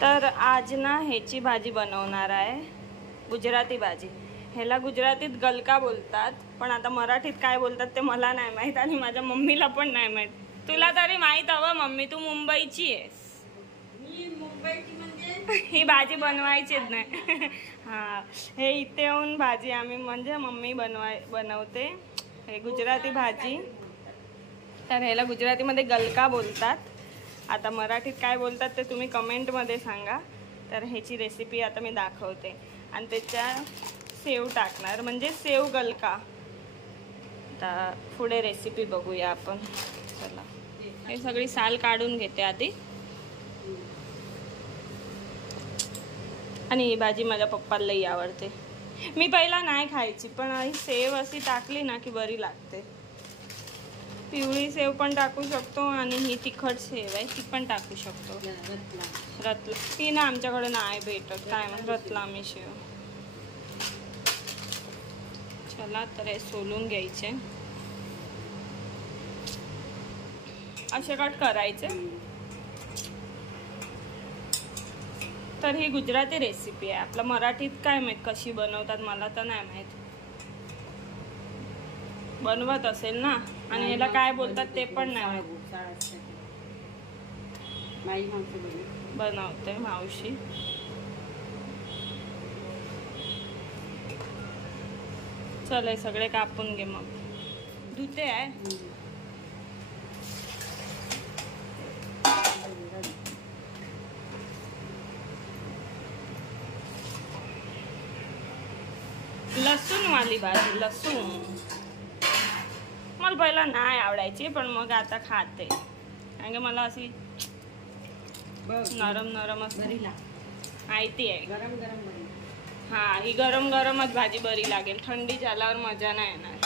तर आज ना ह्याची भाजी बनवणार आहे, गुजराती भाजी. ह्याला गुजरातीत गलका बोलतात, पण आता मराठीत काय बोलतात ते मला नाही माहीत आणि माझ्या मम्मीला पण नाही माहीत. तुला तरी माहीत हवं मम्मी, तू मुंबईची आहेस. मी मुंबईची म्हणजे ही भाजी बनवायचीच नाही. हां, हे इथे येऊन भाजी आम्ही म्हणजे मम्मी बनवते. हे गुजराती भाजी. तर ह्याला गुजरातीमध्ये गलका बोलतात. आता मराठीत काय बोलतात ते तुम्ही कमेंटमध्ये सांगा. तर ह्याची रेसिपी आता मी दाखवते आणि त्याच्या सेव टाकणार, म्हणजे सेव गलका. आता पुढे रेसिपी बघूया आपण. चला, हे सगळी साल काढून घेते आधी. आणि ही भाजी माझ्या पप्पाला लई आवडते. मी पहिला नाही खायची, पण ही सेव अशी टाकली ना की बरी लागते. पिवळी सेव पण टाकू शकतो आणि ही तिखट सेव आहे ती पण टाकू शकतो. रतला ती ना आमच्याकडे नाही भेटत, काय मग रतलामी शेव. चला, तर हे सोलून घ्यायचे, असे कट करायचे. तर ही गुजराती रेसिपी आहे. आपल्या मराठीत काय माहीत कशी बनवतात, मला तर नाही माहीत. बनवत असेल ना, आणि याला काय बोलतात ते पण नाही बनवते मावशी. चल, हे सगळे कापून घे. मग धुते आहे. लसूण वाली भाजी. लसूण मला पहिला नाही आवडायची, पण मग आता खाते, कारण की मला अशी नरम नरम असते माहिती आहे. गरम गरम बरी. हा, ही गरम गरमच भाजी बरी लागेल, थंडी झाल्यावर मजा नाही येणार.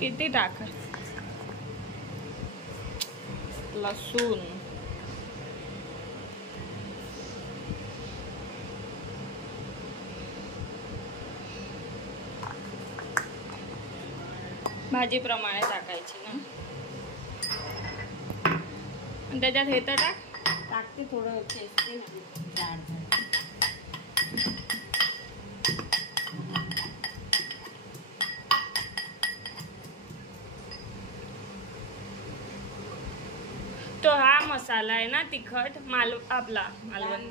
किती टाका लसूण. भाजीप्रमाणे टाकायची ना, आणि त्याच्यात हे तर टाकते थोडं टेस्टी जाड तो हा मसाला आहे ना तिखट, आपला मालवण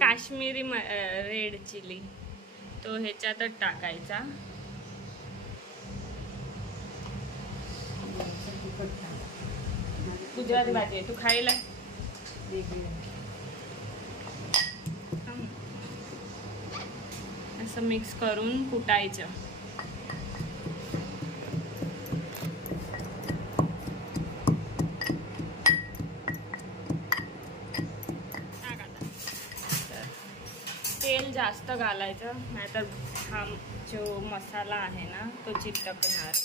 काश्मीरी रेड चिली, तो ह्याच्यातच टाकायचा. गुजराती भाजी आहे, तू खायला असं मिक्स करून कुटायचं. तेल जास्त घालायचं, नाहीतर हा जो मसाला आहे ना तो चिटकणार.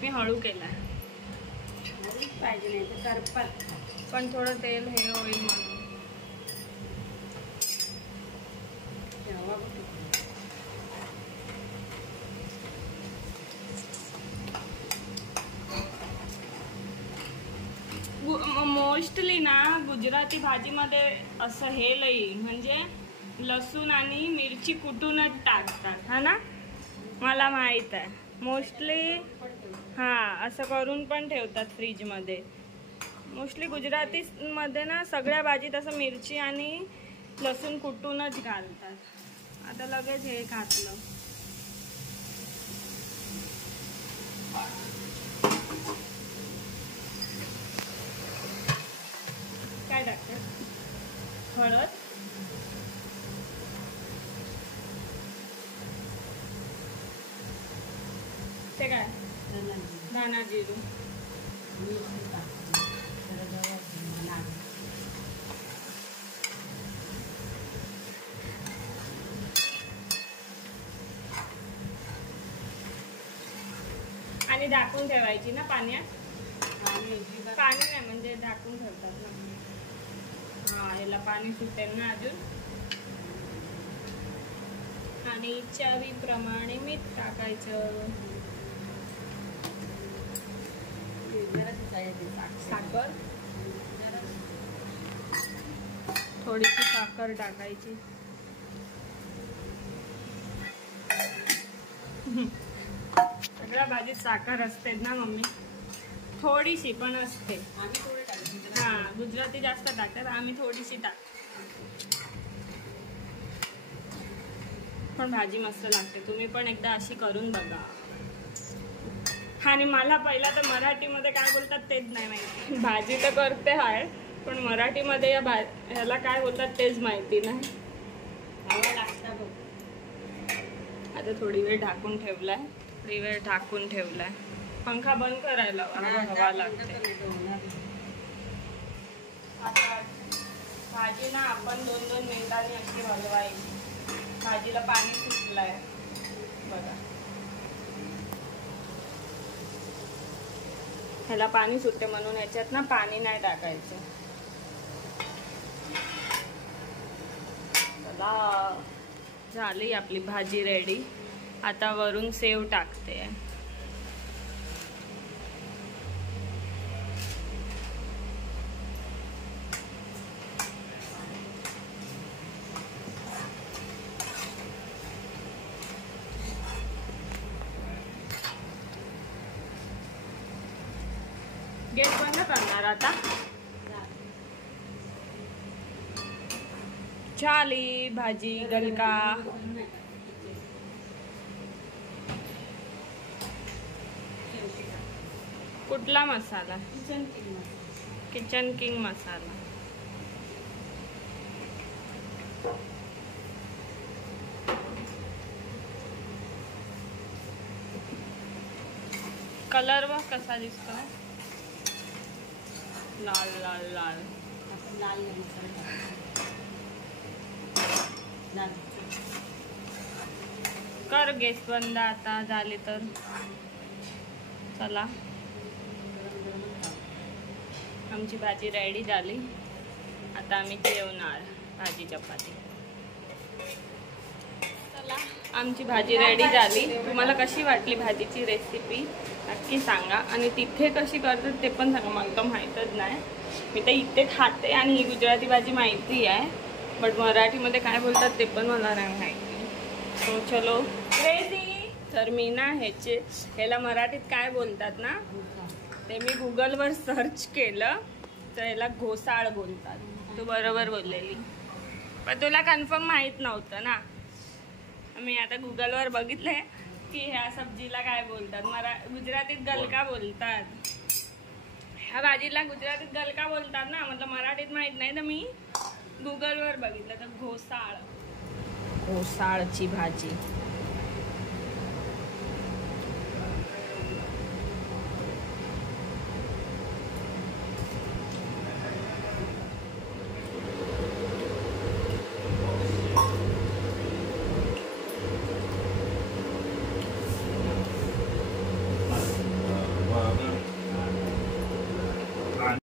मी हळू केला पाहिजे, नाही तर करपत. पण थोडं तेल हे होईल म्हणून. मोस्टली ना गुजराती भाजीमध्ये असं हे लई म्हणजे लसूण आणि मिरची कुटूनच टाकतात, हा ना, मला माहित आहे. मोस्टली हां, असं करून पण ठेवतात फ्रीजमध्ये. मोस्टली गुजरातीमध्ये ना सगळ्या भाजीत असं मिरची आणि लसूण कुटूनच घालतात. आता लगेच हे घातलं. काय टाकते? हळद, ते काय धाना जिरू, आणि झाकून ठेवायची ना पाण्यात. पाणी नाही म्हणजे झाकून ठेवतात ना. हा, याला पाणी सुटेल ना अजून. आणि चवीप्रमाणे मीठ टाकायचं. साखर, थोडीशी साखर टाकायची. सगळ्या भाजीत साखर असते ना मम्मी, थोडीशी पण असते. हा, गुजराती जास्त टाकतात, आम्ही थोडीशी टाकतो. पण भाजी मस्त लागते. तुम्ही पण एकदा अशी करून बघा. आणि मला पहिला तर मराठीमध्ये काय बोलतात तेच नाही माहिती. भाजी तर करते आहे, पण मराठीमध्ये ह्याला काय बोलतात तेच माहिती नाही. आता थोडी वेळ ढाकून ठेवलाय. पंखा बंद करायला हवा लागते. आता भाजी ना आपण 2-2 मिनिटांनी अशी हलवायची. भाजीला पाणी सुटलंय बघा. ह्याला पाणी सुटते म्हणून याच्यात ना पाणी नाही टाकायचं. चला, झाली आपली भाजी रेडी. आता वरून सेव टाकते. गॅस बंद करणार आता. झाली भाजी गलका. कुठला मसाला? किचन किंग मसाला. कलर बघ कसा दिसतो. लाल लाल लाल कर गॅस बंद आता. झाले तर चला, आमची भाजी रेडी झाली. आता आम्ही जेवणार भाजी चपाती. चला, आमची भाजी रेडी झाली. तुम्हाला कशी वाटली भाजीची रेसिपी नक्की सांगा. आणि तिथे कशी करतात ते पण सांगा, मला तर माहीतच नाही. मी तर इथे खाते आणि ही गुजराती भाजी माहिती आहे, बट मराठीमध्ये काय बोलतात ते पण मला नाही माहिती. सो चलो रेडी. तर मी ना ह्याला मराठीत काय बोलतात ना ते मी गुगलवर सर्च केलं, तर ह्याला घोसाळ बोलतात. तू बरोबर बोललेली, पण तुला कन्फर्म माहीत नव्हतं ना. मी आता गुगलवर बघितलंय की ह्या सब्जीला काय बोलतात. गुजरातीत गलका बोलतात. ह्या भाजीला गुजरातीत गलका बोलतात ना, मतलब मराठीत माहित नाही. तर मी गुगलवर बघितलं तर घोसाळची भाजी.